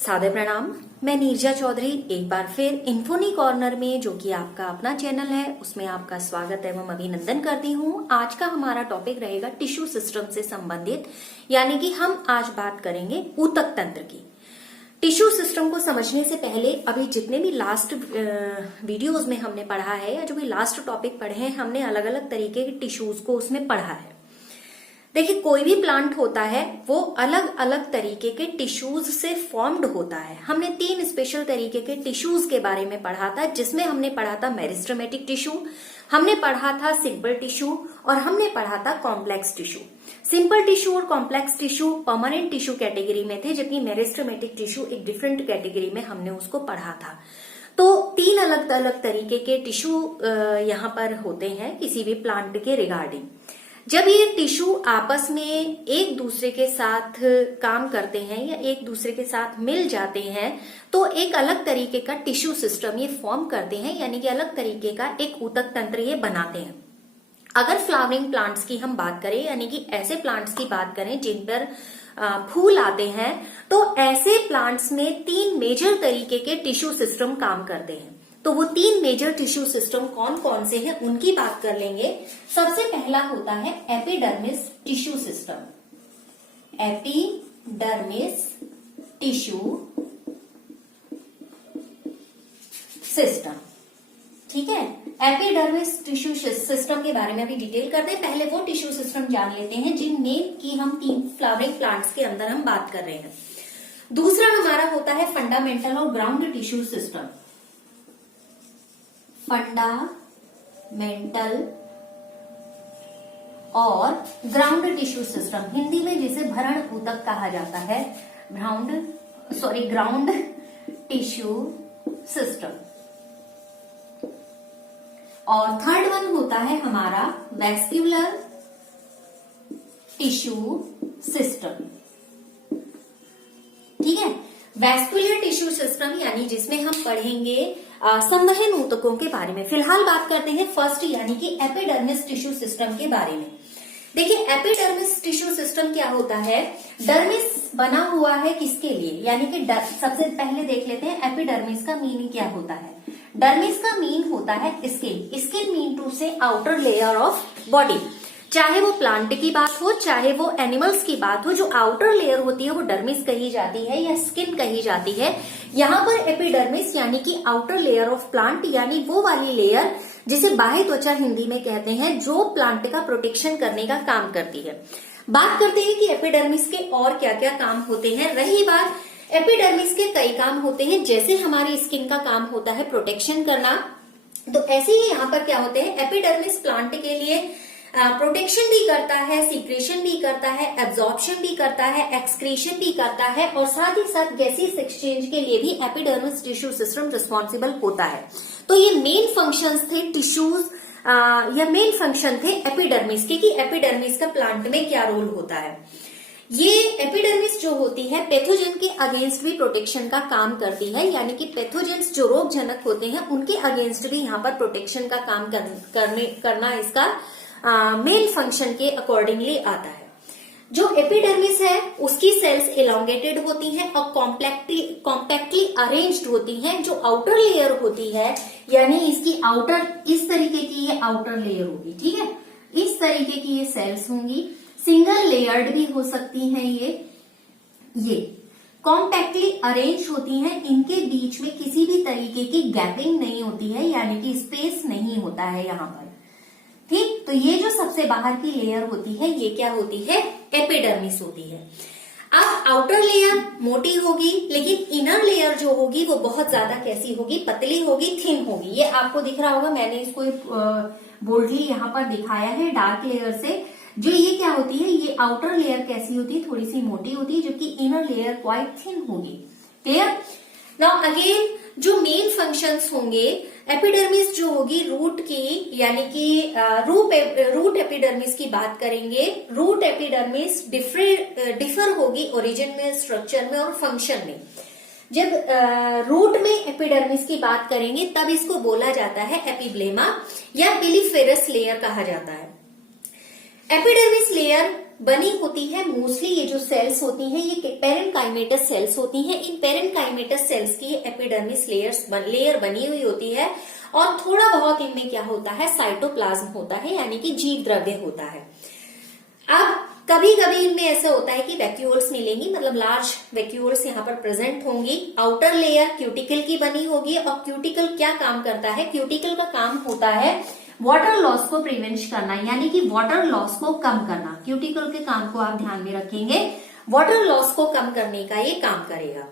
सादर प्रणाम। मैं नीरजा चौधरी एक बार फिर इन्फोनी कॉर्नर में, जो कि आपका अपना चैनल है, उसमें आपका स्वागत एवं अभिनंदन करती हूँ। आज का हमारा टॉपिक रहेगा टिश्यू सिस्टम से संबंधित, यानी कि हम आज बात करेंगे ऊतक तंत्र की। टिश्यू सिस्टम को समझने से पहले अभी जितने भी लास्ट वीडियोस में हमने पढ़ा है या जो भी लास्ट टॉपिक पढ़े हैं, हमने अलग अलग तरीके के टिश्यूज को उसमें पढ़ा है। देखिए, कोई भी प्लांट होता है वो अलग अलग तरीके के टिश्यूज से फॉर्म्ड होता है। हमने 3 स्पेशल तरीके के टिश्यूज के बारे में पढ़ा था, जिसमें हमने पढ़ा था मेरिस्टेमेटिक टिश्यू, हमने पढ़ा था सिंपल टिश्यू और हमने पढ़ा था कॉम्प्लेक्स टिश्यू। सिंपल टिश्यू और complex tissue permanent tissue category में थे, जबकि मेरिस्टेमेटिक टिश्यू एक डिफरेंट कैटेगरी में हमने उसको पढ़ा था। तो 3 अलग अलग तरीके के टिश्यू यहाँ पर होते हैं किसी भी प्लांट के रिगार्डिंग। जब ये टिश्यू आपस में एक दूसरे के साथ काम करते हैं या एक दूसरे के साथ मिल जाते हैं, तो एक अलग तरीके का टिश्यू सिस्टम ये फॉर्म करते हैं, यानी कि अलग तरीके का एक ऊतक तंत्र ये बनाते हैं। अगर फ्लावरिंग प्लांट्स की हम बात करें, यानी कि ऐसे प्लांट्स की बात करें जिन पर फूल आते हैं, तो ऐसे प्लांट्स में 3 मेजर तरीके के टिश्यू सिस्टम काम करते हैं। तो वो 3 मेजर टिश्यू सिस्टम कौन कौन से हैं उनकी बात कर लेंगे। सबसे पहला होता है epidermis tissue system. Epidermis tissue system, ठीक है। एपिडर्मिस टिश्यू सिस्टम के बारे में अभी डिटेल करते हैं। पहले वो टिश्यू सिस्टम जान लेते हैं जिनमें की हम 3 फ्लावरिंग प्लांट्स के अंदर हम बात कर रहे हैं। दूसरा हमारा होता है फंडामेंटल और ग्राउंड टिश्यू सिस्टम। फंडामेंटल और ग्राउंड टिश्यू सिस्टम, हिंदी में जिसे भरण ऊतक कहा जाता है, ग्राउंड टिश्यू सिस्टम। और थर्ड वन होता है हमारा वैस्क्यूलर टिश्यू सिस्टम, ठीक है। वैस्कुलर टिश्यू सिस्टम यानी जिसमें हम पढ़ेंगे संवहन ऊतकों के बारे में। फिलहाल बात करते हैं फर्स्ट, यानी कि एपिडर्मिस टिश्यू सिस्टम के बारे में। देखिए, एपिडर्मिस टिश्यू सिस्टम क्या होता है। डर्मिस बना हुआ है किसके लिए, यानी कि सबसे पहले देख लेते हैं एपिडर्मिस का मीनिंग क्या होता है। डर्मिस का मीन होता है स्किन। स्किन मीन टू से आउटर लेयर ऑफ बॉडी। चाहे वो प्लांट की बात हो, चाहे वो एनिमल्स की बात हो, जो आउटर लेयर होती है वो डर्मिस कही जाती है या स्किन कही जाती है। यहाँ पर एपिडर्मिस यानी कि आउटर लेयर ऑफ प्लांट, यानी वो वाली लेयर जिसे बाह्य त्वचा हिंदी में कहते हैं, जो प्लांट का प्रोटेक्शन करने का काम करती है। बात करते हैं कि एपिडर्मिस के और क्या क्या काम होते हैं। रही बात, एपिडर्मिस के कई काम होते हैं, जैसे हमारी स्किन का काम होता है प्रोटेक्शन करना, तो ऐसे ही यहाँ पर क्या होते हैं, एपिडर्मिस प्लांट के लिए प्रोटेक्शन भी करता है, सीक्रेशन भी करता है, एब्जॉर्प्शन भी करता है, एक्सक्रीशन भी करता है, और साथ ही साथ गैसियस एक्सचेंज के लिए भी एपिडर्मिस टिश्यू सिस्टम रिस्पॉन्सिबल होता है। तो ये मेन फंक्शंस थे टिश्यूज, या मेन फंक्शन थे एपिडर्मिस के, कि एपिडर्मिस का प्लांट में क्या रोल होता है। ये एपिडर्मिस जो होती है पैथोजन के अगेंस्ट भी प्रोटेक्शन का काम करती है, यानी कि पैथोजेंस जो रोगजनक होते हैं उनके अगेंस्ट भी यहाँ पर प्रोटेक्शन का काम करना इसका मेन फंक्शन के अकॉर्डिंगली आता है। जो एपिडर्मिस है उसकी सेल्स एलोंगेटेड होती हैं और कॉम्पैक्टली अरेंज्ड होती हैं। जो आउटर लेयर होती है, यानी इसकी आउटर, इस तरीके की ये आउटर लेयर होगी, ठीक है। इस तरीके की ये सेल्स होंगी, सिंगल लेयर्ड भी हो सकती हैं। ये कॉम्पैक्टली अरेंज होती हैं, इनके बीच में किसी भी तरीके की गैपिंग नहीं होती है, यानी कि स्पेस नहीं होता है यहाँ पर, ठीक। तो ये जो सबसे बाहर की लेयर होती है ये क्या होती है, एपिडर्मिस होती है। अब आउटर लेयर मोटी होगी, लेकिन इनर लेयर जो होगी वो बहुत ज्यादा कैसी होगी, पतली होगी, थिन होगी। ये आपको दिख रहा होगा, मैंने इसको बोल्डली यहाँ पर दिखाया है डार्क लेयर से। जो ये क्या होती है, ये आउटर लेयर कैसी होती है, थोड़ी सी मोटी होती है, जबकि इनर लेयर क्वाइट थिन होगी। क्लियर। नाउ अगेन जो मेन फंक्शंस होंगे, एपिडर्मिस जो होगी रूट की, यानी कि रूट एपिडर्मिस की बात करेंगे। रूट एपिडर्मिस डिफर होगी ओरिजिन में, स्ट्रक्चर में और फंक्शन में। जब रूट में एपिडर्मिस की बात करेंगे तब इसको बोला जाता है एपिब्लेमा या पिलिफेरस लेयर कहा जाता है। एपिडर्मिस लेयर बनी होती है मोस्टली, ये जो सेल्स होती हैं ये पेरेन्काइमेटस सेल्स होती हैं। इन पेरेन्काइमेटस सेल्स की एपिडर्मिस लेयर बनी हुई होती है और थोड़ा बहुत इनमें क्या होता है, साइटोप्लाज्म होता है, यानी कि जीव द्रव्य होता है। अब कभी कभी इनमें ऐसा होता है कि वैक्यूल्स मिलेंगी, मतलब लार्ज वैक्यूल्स यहाँ पर प्रेजेंट होंगी। आउटर लेयर क्यूटिकल की बनी होगी और क्यूटिकल क्या काम करता है, क्यूटिकल का काम होता है वाटर लॉस को प्रिवेंट करना, यानी कि वाटर लॉस को कम करना। क्यूटिकल के काम को आप ध्यान में रखेंगे, वाटर लॉस को कम करने का ये काम करेगा,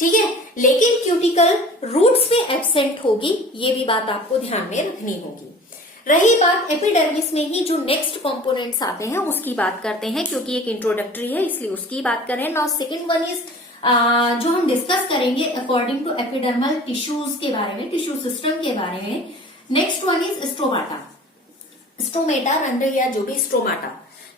ठीक है। लेकिन क्यूटिकल रूट्स में एब्सेंट होगी, ये भी बात आपको ध्यान में रखनी होगी। रही बात एपिडर्मिस में ही जो नेक्स्ट कंपोनेंट्स आते हैं उसकी बात करते हैं, क्योंकि एक इंट्रोडक्टरी है इसलिए उसकी बात करें। नाउ सेकंड वन इज जो हम डिस्कस करेंगे अकॉर्डिंग टू एपिडर्मल टिश्यूज के बारे में, टिश्यू सिस्टम के बारे में। नेक्स्ट वन इज स्ट्रोमाटा, स्ट्रोमेटा, रंध्र या जो भी स्ट्रोमाटा,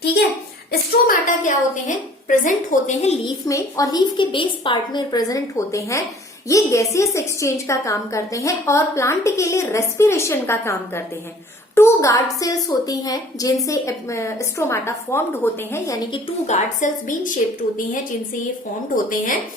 ठीक है। स्ट्रोमाटा क्या होते हैं, प्रेजेंट होते हैं लीफ में और लीफ के बेस पार्ट में प्रेजेंट होते हैं। ये गैसियस एक्सचेंज का काम करते हैं और प्लांट के लिए रेस्पिरेशन का काम करते हैं। 2 गार्ड सेल्स होती हैं जिनसे स्ट्रोमाटा फॉर्म्ड होते हैं, यानी कि 2 गार्ड सेल्स बीन शेप्ड होती हैं जिनसे ये फॉर्म्ड होते हैं।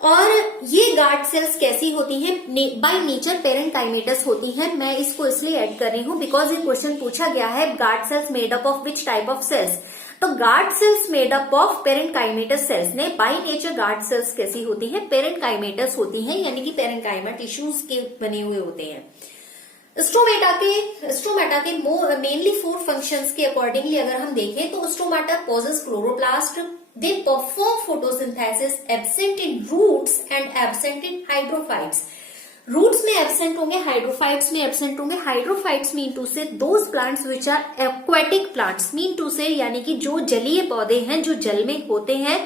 और ये गार्ड सेल्स कैसी होती हैं, बाय नेचर पेरेन्काइमेटस होती हैं। मैं इसको इसलिए ऐड कर रही हूं बिकॉज ये क्वेश्चन पूछा गया है, guard cells made up of which type of cells. तो guard cells made up of parenchymatous cells ने बाय नेचर गार्ड सेल्स कैसी होती हैं, पेरेन्काइमेटस होती हैं, यानी कि पेरेन्काइमा टिश्यूज के बने हुए होते हैं। स्ट्रोमाटा के मेनली 4 फंक्शंस के अकॉर्डिंगली अगर हम देखें तो stomata possess chloroplast, they perform photosynthesis absent in roots and absent in hydrophytes. Roots में एब्सेंट होंगे, हाइड्रोफाइट्स में एब्सेंट होंगे। Hydrophytes mean to say those plants which are aquatic plants, mean to say यानी कि जो जलीय पौधे हैं जो जल में होते हैं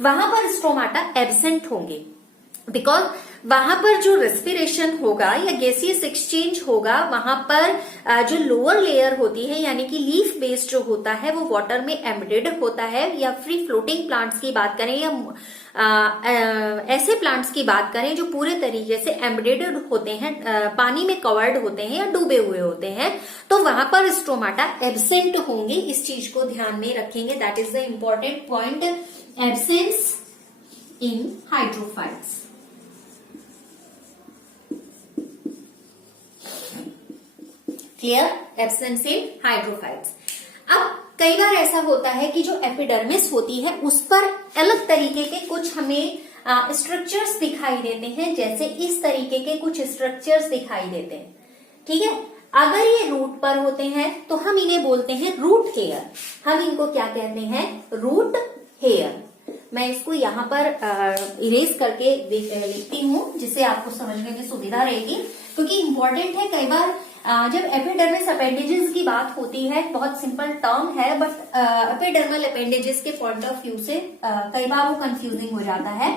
वहां पर स्ट्रोमाटा एब्सेंट होंगे, बिकॉज वहां पर जो रेस्पिरेशन होगा या गैसियस एक्सचेंज होगा वहां पर जो लोअर लेयर होती है यानी कि लीफ बेस्ड जो होता है वो वाटर में एम्बेडेड होता है। या फ्री फ्लोटिंग प्लांट्स की बात करें या ऐसे प्लांट्स की बात करें जो पूरे तरीके से एम्बेडेड होते हैं, पानी में कवर्ड होते हैं या डूबे हुए होते हैं, तो वहां पर स्ट्रोमाटा एब्सेंट होंगे। इस चीज को ध्यान में रखेंगे, that is the important point, absence in hydrophytes. Clear, absence in hydrophytes. अब कई बार ऐसा होता है कि जो एपिडर्मिस होती है उस पर अलग तरीके के कुछ हमें स्ट्रक्चर्स दिखाई देते हैं, जैसे इस तरीके के कुछ स्ट्रक्चर्स दिखाई देते हैं, ठीक है। अगर ये रूट पर होते हैं तो हम इन्हें बोलते हैं रूट हेयर। हम इनको क्या कहते हैं, रूट हेयर। मैं इसको यहाँ पर इरेज करके लिखती हूँ जिससे आपको समझने में सुविधा रहेगी, क्योंकि इंपॉर्टेंट है। कई बार जब एपिडर्मिस अपेंडेजेस की बात होती है, बहुत सिंपल टर्म है बट एपिडर्मल अपेंडेजेस के पॉइंट ऑफ व्यू से कई बार वो कंफ्यूजिंग हो जाता है।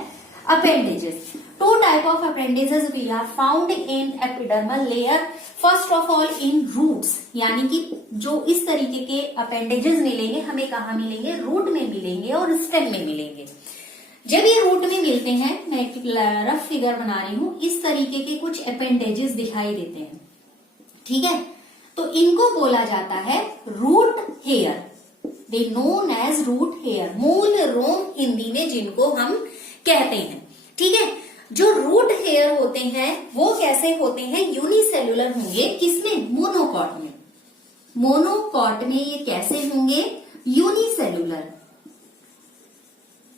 Appendages, 2 type of appendages we are found in epidermal layer. First of all in roots, यानी कि जो इस तरीके के अपेंडेजेस मिलेंगे हमें कहाँ मिलेंगे, रूट में मिलेंगे और स्टेम में मिलेंगे। जब ये रूट में मिलते हैं, मैं एक रफ फिगर बना रही हूं, इस तरीके के कुछ अपेंडेजेस दिखाई देते हैं, ठीक है। तो इनको बोला जाता है रूट हेयर, दे नोन एज रूट हेयर, मूल रोम हिंदी में जिनको हम कहते हैं, ठीक है। जो रूट हेयर होते हैं वो कैसे होते हैं, यूनिसेल्युलर होंगे। किसमें, मोनोकॉट में। मोनोकॉट में ये कैसे होंगे, यूनिसेल्युलर,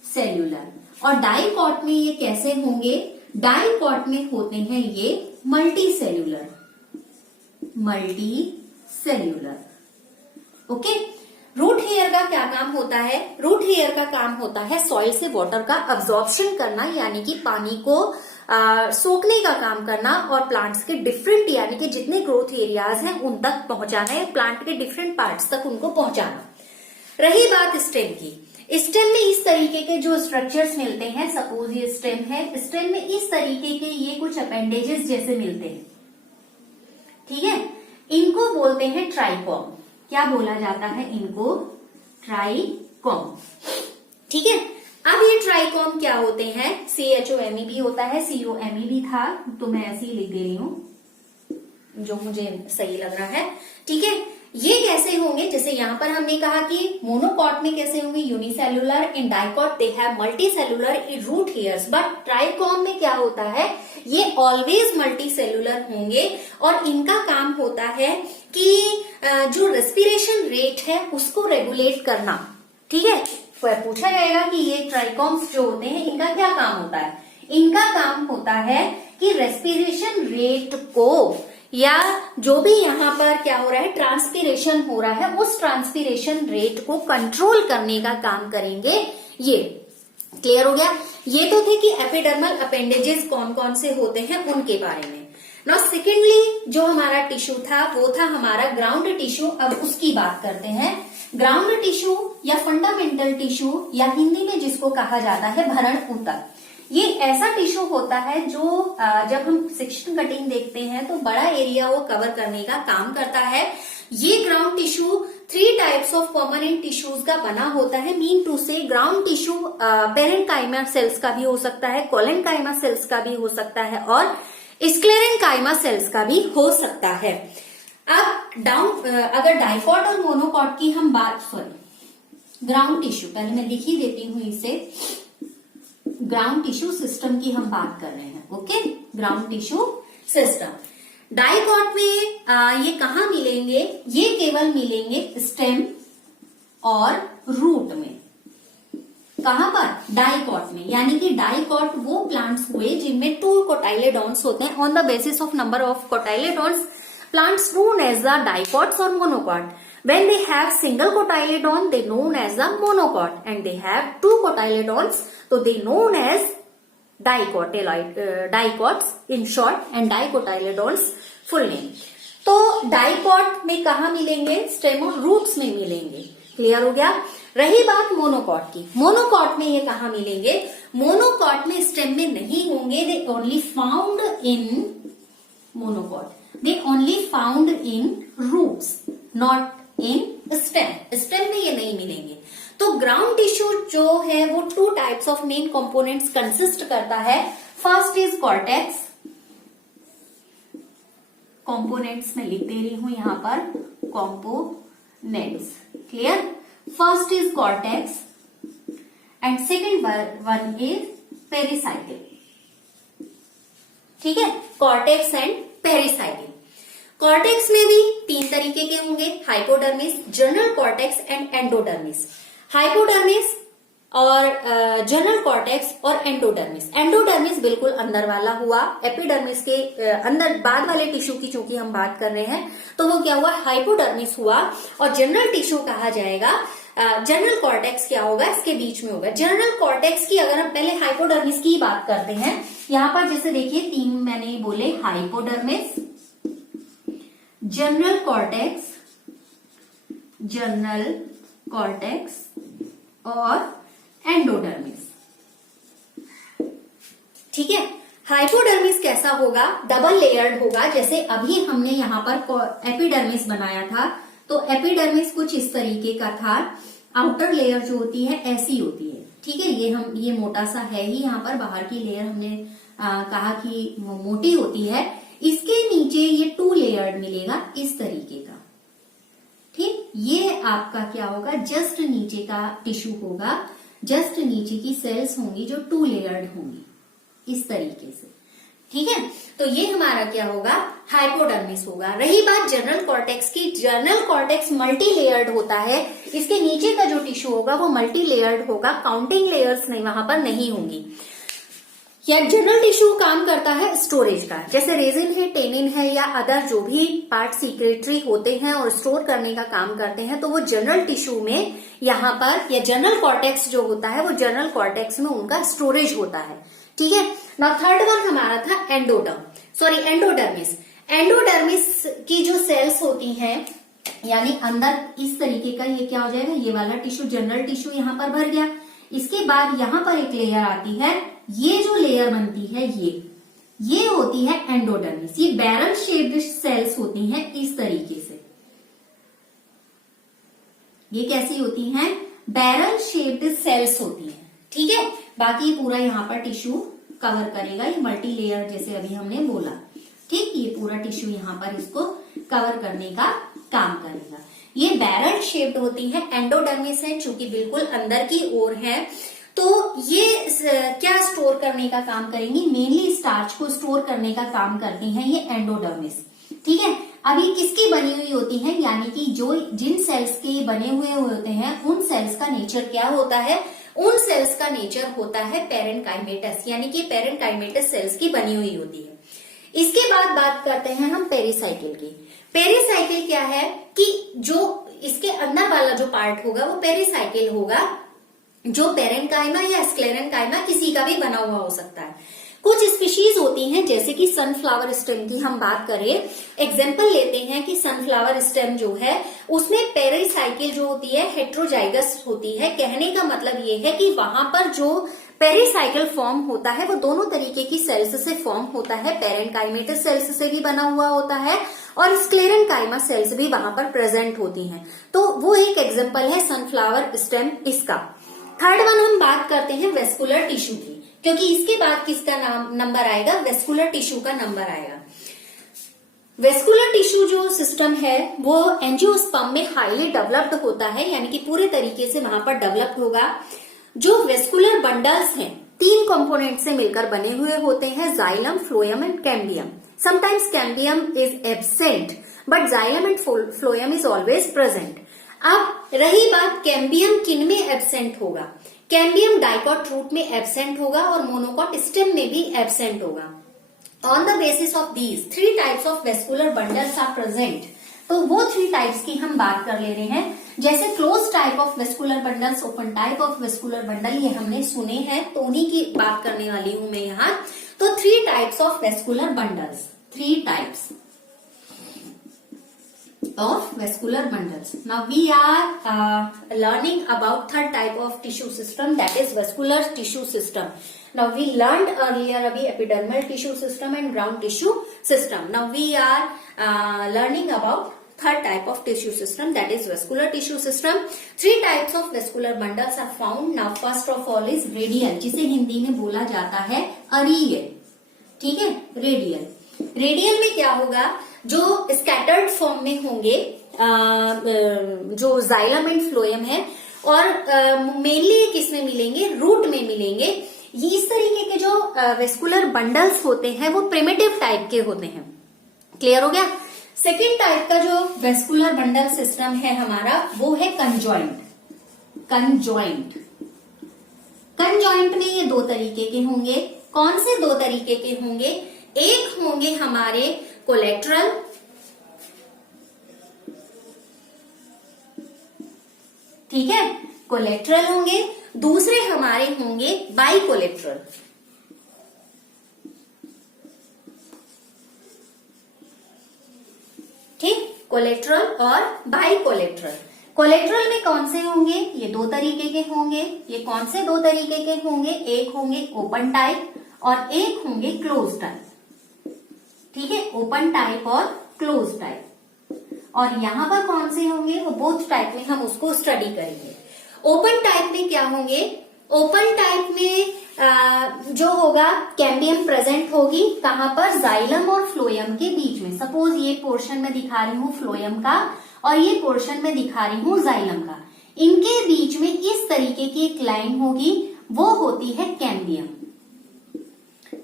सेल्युलर। और डाइकॉट में ये कैसे होंगे, डाइकॉट में होते हैं ये multi cellular, multi cellular, okay. Root hair का क्या काम होता है, रूट हेयर का काम होता है सॉइल से वाटर का अब्जॉर्प्शन करना, यानी कि पानी को सोखने का काम करना और प्लांट्स के डिफरेंट यानी कि जितने ग्रोथ एरियाज हैं उन तक पहुंचाना है, प्लांट के डिफरेंट पार्ट्स तक उनको पहुंचाना। रही बात स्टेम की, स्टेम में इस तरीके के जो स्ट्रक्चर्स मिलते हैं, सपोज ये स्टेम है, स्टेम में इस तरीके के ये कुछ अपेंडेजेस जैसे मिलते हैं, ठीक है। इनको बोलते हैं ट्राइकॉम। क्या बोला जाता है इनको, ट्राइकॉम, ठीक है। अब ये ट्राइकॉम क्या होते हैं, CHOME भी होता है, COME भी था, तो मैं ऐसे ही लिख दे रही हूं जो मुझे सही लग रहा है, ठीक है। ये कैसे होंगे, जैसे यहाँ पर हमने कहा कि मोनोकॉट में कैसे होंगे, unicellular, in dicot they have multicellular in root hairs, but trichome में क्या होता है, ये ऑलवेज मल्टीसेल्युलर होंगे और इनका काम होता है कि जो रेस्पिरेशन रेट है उसको रेगुलेट करना। ठीक है, पूछा जाएगा कि ये ट्राइकॉम्स जो होते हैं इनका क्या काम होता है, इनका काम होता है कि रेस्पिरेशन रेट को, या जो भी यहाँ पर क्या हो रहा है ट्रांसपीरेशन हो रहा है, उस ट्रांसपीरेशन रेट को कंट्रोल करने का काम करेंगे ये। क्लियर हो गया। ये तो थे कि एपिडर्मल अपेंडेजेस कौन कौन से होते हैं उनके बारे में। नाउ सेकेंडली जो हमारा टिश्यू था वो था हमारा ग्राउंड टिश्यू। अब उसकी बात करते हैं। ग्राउंड टिश्यू या फंडामेंटल टिश्यू या हिंदी में जिसको कहा जाता है भरण ऊतक, ये ऐसा टिश्यू होता है जो जब हम सेक्शन कटिंग देखते हैं तो बड़ा एरिया वो कवर करने का काम करता है। ये ground tissue 3 types of permanent tissues का बना होता है। मीन टू से ग्राउंड टिश्यू पेरेंकाइमा सेल्स का भी हो सकता है, कोलेनकाइमा सेल्स का भी हो सकता है और स्क्लेरेनकाइमा सेल्स का भी हो सकता है। अब अगर डाइकॉट और मोनोकॉट की हम बात, ग्राउंड टिश्यू, पहले मैं लिख ही देती हूं इसे, ग्राउंड टिश्यू सिस्टम की हम बात कर रहे हैं। Okay, ground tissue system. Dicot में ये कहाँ मिलेंगे, ये केवल मिलेंगे स्टेम और रूट में। कहां पर, डाइकॉट में। यानी कि डाइकॉट वो प्लांट्स हुए जिनमें 2 कोटाइलेडॉन्स होते हैं। On the basis of number of cotyledons plants known as the dicots or monocot. When they have single cotyledon, they known as the monocot, and they have 2 cotyledons, so they known as dicots in short, and dicotyledons full name. तो dicot में कहा मिलेंगे, stem और roots में मिलेंगे। Clear हो गया। रही बात मोनोकॉट की, मोनोकॉट में ये कहा मिलेंगे, मोनोकॉट में स्टेम में नहीं होंगे। They only found in monocot, they only found in roots, not in stem. stem में ये नहीं मिलेंगे। तो ग्राउंड टिश्यू जो है वो 2 types of main components consist करता है। फर्स्ट इज कॉर्टेक्स, कंपोनेंट्स में लिख दे रही हूं यहां पर, components. Clear. First is cortex and second one is pericycle. ठीक है, कॉर्टेक्स एंड पेरिसाइकिल। कॉर्टेक्स में भी 3 तरीके के होंगे, hypodermis, general cortex and endodermis. Hypodermis और जनरल कॉर्टेक्स और एंडोडर्मिस। एंडोडर्मिस बिल्कुल अंदर वाला हुआ, एपिडर्मिस के अंदर बाद वाले टिश्यू की चूंकि हम बात कर रहे हैं तो वो क्या हुआ, हाइपोडर्मिस हुआ। और जनरल टिश्यू कहा जाएगा, जनरल कॉर्टेक्स क्या होगा, इसके बीच में होगा। जनरल कॉर्टेक्स की अगर हम पहले हाइपोडर्मिस की बात करते हैं, यहां पर जैसे देखिए 3 मैंने बोले, हाइपोडर्मिस, जनरल कॉर्टेक्स और एंडोडर्मिस। ठीक है। हाइपोडर्मिस कैसा होगा, डबल लेयर्ड होगा। जैसे अभी हमने यहाँ पर एपिडर्मिस बनाया था, तो एपिडर्मिस कुछ इस तरीके का था। आउटर लेयर जो होती है ऐसी होती है। ठीक है, ये मोटा सा है ही, यहाँ पर बाहर की लेयर हमने कहा कि मोटी होती है। इसके नीचे ये 2 लेयर्ड मिलेगा इस तरीके का। ठीक, ये आपका क्या होगा, जस्ट नीचे का टिश्यू होगा, जस्ट नीचे की सेल्स होंगी जो 2 लेयर्ड होंगी इस तरीके से। ठीक है, तो ये हमारा क्या होगा, हाइपोडर्मिस होगा। रही बात जनरल कॉर्टेक्स की, जनरल कॉर्टेक्स मल्टी लेयर्ड होता है। इसके नीचे का जो टिश्यू होगा वो मल्टी लेयर्ड होगा, काउंटिंग लेयर्स नहीं वहां पर नहीं होंगी। या जनरल टिश्यू काम करता है स्टोरेज का, जैसे रेजिन है, टेनिन है या अदर जो भी पार्ट सीक्रेटरी होते हैं और स्टोर करने का काम करते हैं, तो वो जनरल टिश्यू में यहाँ पर, या जनरल कॉर्टेक्स जो होता है वो जनरल कॉर्टेक्स में उनका स्टोरेज होता है। ठीक है। नाउ थर्ड वन हमारा था एंडोडर्मिस। एंडोडर्मिस की जो सेल्स होती हैं, यानी अंदर इस तरीके का, ये क्या हो जाएगा, ये वाला टिश्यू जनरल टिश्यू यहाँ पर भर गया। इसके बाद यहाँ पर एक लेयर आती है, ये जो लेयर बनती है ये होती है एंडोडर्मिस। ये बैरल शेप्ड सेल्स होती हैं इस तरीके से। ये कैसी होती हैं, बैरल शेप्ड सेल्स होती हैं। ठीक है, बाकी पूरा यहाँ पर टिश्यू कवर करेगा, ये मल्टी लेयर जैसे अभी हमने बोला। ठीक, ये पूरा टिश्यू यहाँ पर इसको कवर करने का काम करेगा। ये बैरल शेप्ड होती है, एंडोडर्मिस है चूंकि बिल्कुल अंदर की ओर है, तो ये क्या स्टोर करने का काम करेंगी, मेनली स्टार्च को स्टोर करने का काम करती हैं ये एंडोडर्मिस। ठीक है, अब ये किसकी बनी हुई होती है, यानी कि जो जिन सेल्स के बने हुए होते हैं उन सेल्स का नेचर क्या होता है, उन सेल्स का नेचर होता है पेरेन्काइमेटस, यानी कि पेरेन्काइमेटस सेल्स की बनी हुई होती है। इसके बाद बात करते हैं हम पेरिसाइकिल की। पेरिसाइकिल क्या है कि जो इसके अंदर वाला जो पार्ट होगा वो पेरिसाइकिल होगा, जो पेरेन्काइमा या स्क्लेरेन्काइमा किसी का भी बना हुआ हो सकता है। कुछ स्पीशीज होती हैं जैसे कि सनफ्लावर स्टेम की हम बात करें, एग्जांपल लेते हैं कि सनफ्लावर स्टेम जो है उसमें पेरिसाइकिल जो होती है हेट्रोजाइगस होती है। कहने का मतलब ये है कि वहां पर जो पेरिसाइकिल फॉर्म होता है वो दोनों तरीके की सेल्स से फॉर्म होता है, पेरेन्काइमेटस सेल्स से भी बना हुआ होता है और स्क्लेरेन्काइमा सेल्स भी वहां पर प्रेजेंट होती हैं। तो वो एक एग्जांपल है सनफ्लावर स्टेम इसका। थर्ड वन हम बात करते हैं वेस्कुलर टिश्यू की, क्योंकि इसके बाद किसका नंबर आएगा, वेस्कुलर टिश्यू का नंबर आएगा। वेस्कुलर टिश्यू जो सिस्टम है वो एंजियोस्पर्म में हाईली डेवलप्ड होता है, यानी कि पूरे तरीके से वहां पर डेवलप्ड होगा। जो वेस्कुलर बंडल्स हैं 3 कंपोनेंट से मिलकर बने हुए होते हैं, xylem, phloem and cambium. Sometimes cambium is absent but xylem and phloem is always present. अब रही बात कैम्बियम किन में एब्सेंट होगा, कैम्बियम डाइकॉट रूट में एब्सेंट होगा और मोनोकॉट स्टेम में भी एब्सेंट होगा। On the basis of these 3 types of vascular bundles are present. तो वो 3 टाइप्स की हम बात कर ले रहे हैं, जैसे close type of vascular bundles, open type of vascular bundle, ये हमने सुने हैं, तो उन्हीं की बात करने वाली हूं मैं यहाँ। तो 3 types of vascular bundles, 3 types of vascular bundles. Now we are learning about third type of tissue system, that is vascular tissue system. Now we learned earlier abhi epidermal tissue system and ground tissue system. Now we are learning about third type of tissue system, that is vascular tissue system. 3 types of vascular bundles are found. Now first of all is radial, जिसे हिंदी में बोला जाता है अरीय। ठीक है, radial. Radial में क्या होगा, जो स्कैटर्ड फॉर्म में होंगे, जो जाइलम एंड फ्लोएम है, और मेनली किसमें मिलेंगे, रूट में मिलेंगे। ये इस तरीके के जो वेस्कुलर बंडल्स होते हैं वो प्रिमिटिव टाइप के होते हैं। क्लियर हो गया। सेकेंड टाइप का जो वेस्कुलर बंडल सिस्टम है हमारा वो है कंजॉइंट। कंजॉइंट कंजॉइंट में ये 2 तरीके के होंगे। कौन से 2 तरीके के होंगे, एक होंगे हमारे कोलेट्रल, ठीक है, कोलेट्रल होंगे। दूसरे हमारे होंगे बाइकोलेट्रल। ठीक, कोलेट्रल और बाइकोलेट्रल। कोलेट्रल में कौन से होंगे, ये 2 तरीके के होंगे। ये कौन से 2 तरीके के होंगे, एक होंगे ओपन टाइप और एक होंगे क्लोज टाइप। ठीक है, ओपन टाइप और क्लोज टाइप। और यहां पर कौन से होंगे, वो बोथ टाइप में हम उसको स्टडी करेंगे। ओपन टाइप में क्या होंगे, ओपन टाइप में जो होगा कैम्बियम प्रेजेंट होगी, कहां पर, जाइलम और फ्लोएम के बीच में। सपोज ये पोर्शन में दिखा रही हूं फ्लोएम का और ये पोर्शन में दिखा रही हूं जाइलम का, इनके बीच में इस तरीके की एक लाइन होगी, वो होती है कैम्बियम।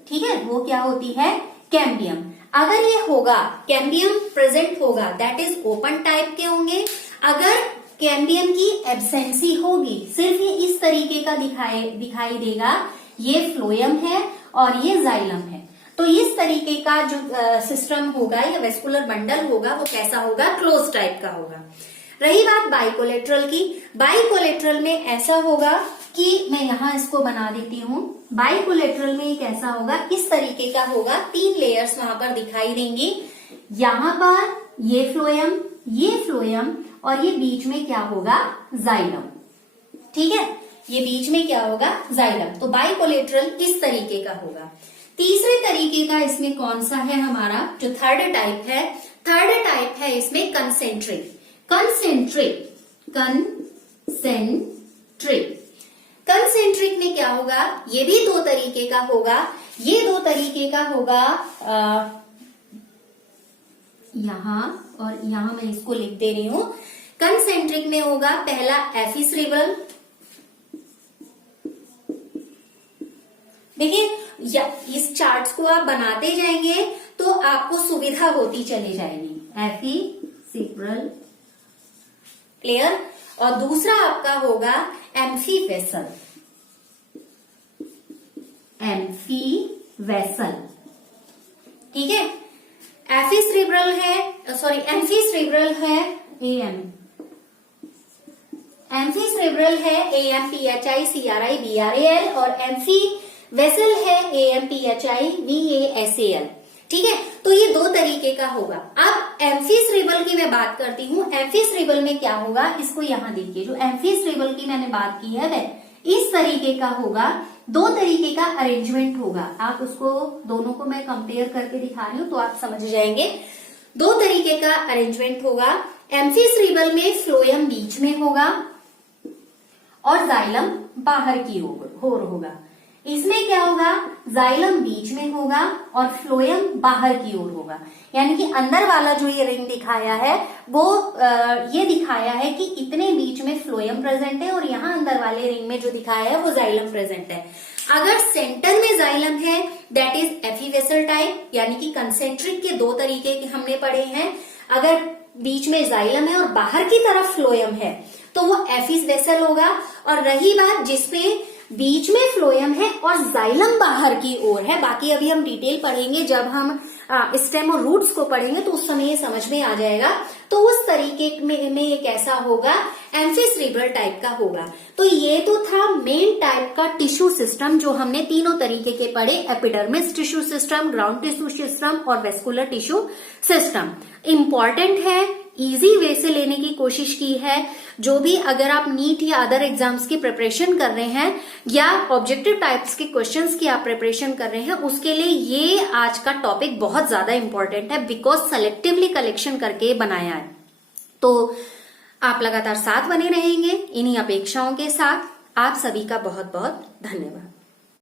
ठीक है, वो क्या होती है, कैम्बियम। अगर ये होगा, कैम्बियम प्रेजेंट होगा, दैट इज ओपन टाइप के होंगे। अगर कैम्बियम की एब्सेंसी होगी, सिर्फ ये इस तरीके का दिखाई देगा, ये फ्लोएम है और ये जाइलम है, तो इस तरीके का जो सिस्टम होगा या वेस्कुलर बंडल होगा वो कैसा होगा, क्लोज टाइप का होगा। रही बात बाइकोलेट्रल की, बाइकोलेट्रल में ऐसा होगा कि मैं यहां इसको बना देती हूं। बाइकोलेट्रल में एक ऐसा होगा, इस तरीके का होगा, 3 लेयर्स वहां पर दिखाई देंगी। यहां पर ये फ्लोएम और ये बीच में क्या होगा, जाइलम। ठीक है, ये बीच में क्या होगा, जाइलम। तो बाइकोलेट्रल इस तरीके का होगा। तीसरे तरीके का इसमें कौन सा है हमारा, जो थर्ड टाइप है, थर्ड टाइप है इसमें कंसेंट्रिक। कंसेंट्रिक में क्या होगा, ये भी 2 तरीके का होगा। ये 2 तरीके का होगा यहां, और यहां मैं इसको लिख दे रही हूं। कंसेंट्रिक में होगा पहला एफिसरिबल। देखिए इस चार्ट्स को आप बनाते जाएंगे तो आपको सुविधा होती चली जाएगी। एफिसिब्रल, क्लियर। और दूसरा आपका होगा एम्फीवेसल। एम्फीवेसल, ठीक है। एफिसरिब्रल है, सॉरी एम्फीसरिब्रल है एएम, एम्फीसरिब्रल है AMPHICRIBRAL और एम्फी वेसल है AMPHIVASAL, ठीक है। तो ये दो तरीके का होगा। अब एम्फीसरिबल की मैं बात करती हूँ। एम्फीसरिबल में क्या होगा, इसको यहां देखिए, जो एम्फीसरिबल की मैंने बात की है वह इस तरीके का होगा। दो तरीके का अरेंजमेंट होगा। आप उसको दोनों को मैं कंपेयर करके दिखा रही हूँ तो आप समझ जाएंगे। दो तरीके का अरेंजमेंट होगा। एम्फीसरिबल में फ्लोएम बीच में होगा और जाइलम बाहर की ओर होगा। इसमें क्या होगा, जाइलम बीच में होगा और फ्लोएम बाहर की ओर होगा। यानी कि अंदर वाला जो ये रिंग दिखाया है वो ये दिखाया है कि इतने बीच में फ्लोएम प्रेजेंट है और यहाँ अंदर वाले रिंग में जो दिखाया है वो जाइलम प्रेजेंट है। अगर सेंटर में जाइलम है दैट इज एफिवेसल टाइप, यानी कि कंसेंट्रिक के दो तरीके के हमने पढ़े हैं। अगर बीच में जाइलम है और बाहर की तरफ फ्लोएम है तो वो एफिवेसल होगा। और रही बात जिसमें बीच में फ्लोएम है और जाइलम बाहर की ओर है, बाकी अभी हम डिटेल पढ़ेंगे जब हम स्टेम और रूट्स को पढ़ेंगे तो उस समय ये समझ में आ जाएगा। तो उस तरीके में ये कैसा होगा, एम्फीसरिब्रल टाइप का होगा। तो ये तो था मेन टाइप का टिश्यू सिस्टम जो हमने तीनों तरीके के पढ़े, epidermis tissue system, ground tissue system और वेस्कुलर टिश्यू सिस्टम। इंपॉर्टेंट है, इजी वे से लेने की कोशिश की है। जो भी अगर आप नीट या अदर एग्जाम्स की प्रिपरेशन कर रहे हैं या ऑब्जेक्टिव टाइप्स के क्वेश्चंस की आप प्रिपरेशन कर रहे हैं, उसके लिए ये आज का टॉपिक बहुत ज्यादा इंपॉर्टेंट है बिकॉज सेलेक्टिवली कलेक्शन करके बनाया है। तो आप लगातार साथ बने रहेंगे इन्हीं अपेक्षाओं के साथ। आप सभी का बहुत बहुत धन्यवाद।